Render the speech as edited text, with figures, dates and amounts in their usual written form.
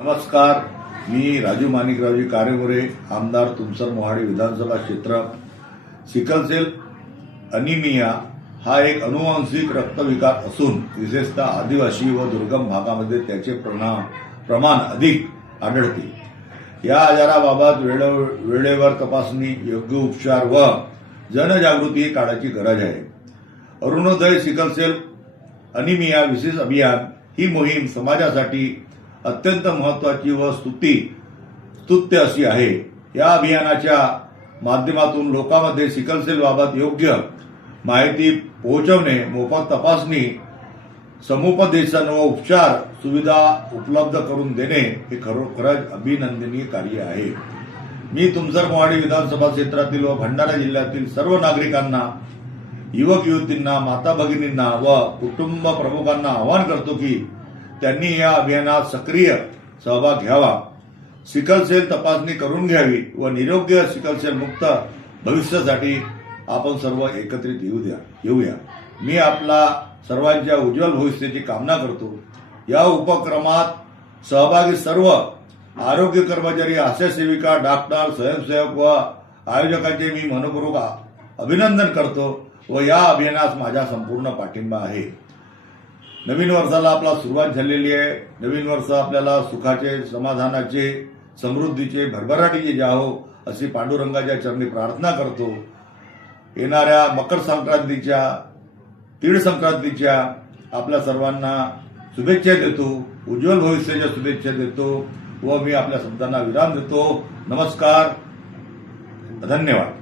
नमस्कार, मी राजू माणिकरावजी कारेमोरे, आमदार तुमसर मोहाडी विधानसभा क्षेत्र। सिकलसेल अनिमिया हा एक अनुवांशिक रक्तविकार असून विशेषतः आदिवासी व दुर्गम भागामध्ये त्याचे प्रमाण अधिक आढळते। या आजाराबाबत वेळेवर तपासणी, योग्य उपचार व जनजागृती काढायची गरज आहे। अरुणोदय सिकलसेल अनिमिया विशेष अभियान ही मोहीम समाजासाठी अत्यंत महत्वाची व स्तुत्य अशी आहे। या अभियानाच्या माध्यमातून लोकांमध्ये सिकलसेल बाबत योग्य माहिती पोहोचवणे, मोफत तपासणी, समुपदेशन व उपचार सुविधा उपलब्ध करून देणे हे खरोखरच अभिनंदनीय कार्य आहे। मी तुमसर मोहाडी विधानसभा क्षेत्रातील व भंडारा जिल्ह्यातील सर्व नागरिकांना, युवक युवतींना, माता भगिनींना व कुटुंब प्रमुखांना आवाहन करतो की त्यांनी या अभियानात सक्रिय सहभाग घ्यावा, सिकलसेल तपासणी करून घ्यावी व निरोगी सिकलसेल मुक्त भविष्यासाठी आपण सर्व एकत्रित येऊया। मी आपला सर्वांच्या उज्ज्वल भविष्याची कामना करतो। या उपक्रमात सहभागी सर्व आरोग्य कर्मचारी, आशा सेविका, डॉक्टर, स्वयंसेवक व आयोजकांचे मी मनपूर्वक अभिनंदन करतो व या अभियानास माझा संपूर्ण पाठिंबा आहे। नवीन वर्षाला आपला सुरुवात झालेली आहे। नवीन वर्ष आपल्याला सुखाचे, समाधानाचे, समृद्धीचे, भरभराटीचे जावो अशी पांडुरंगाच्या चरणी प्रार्थना करतो। येणाऱ्या मकर संक्रांतीच्या, तीळ संक्रांतीच्या आपल्या सर्वांना शुभेच्छा देतो, उज्ज्वल भविष्याच्या शुभेच्छा देतो व मी आपल्या शब्दांना विराम देतो। नमस्कार, धन्यवाद।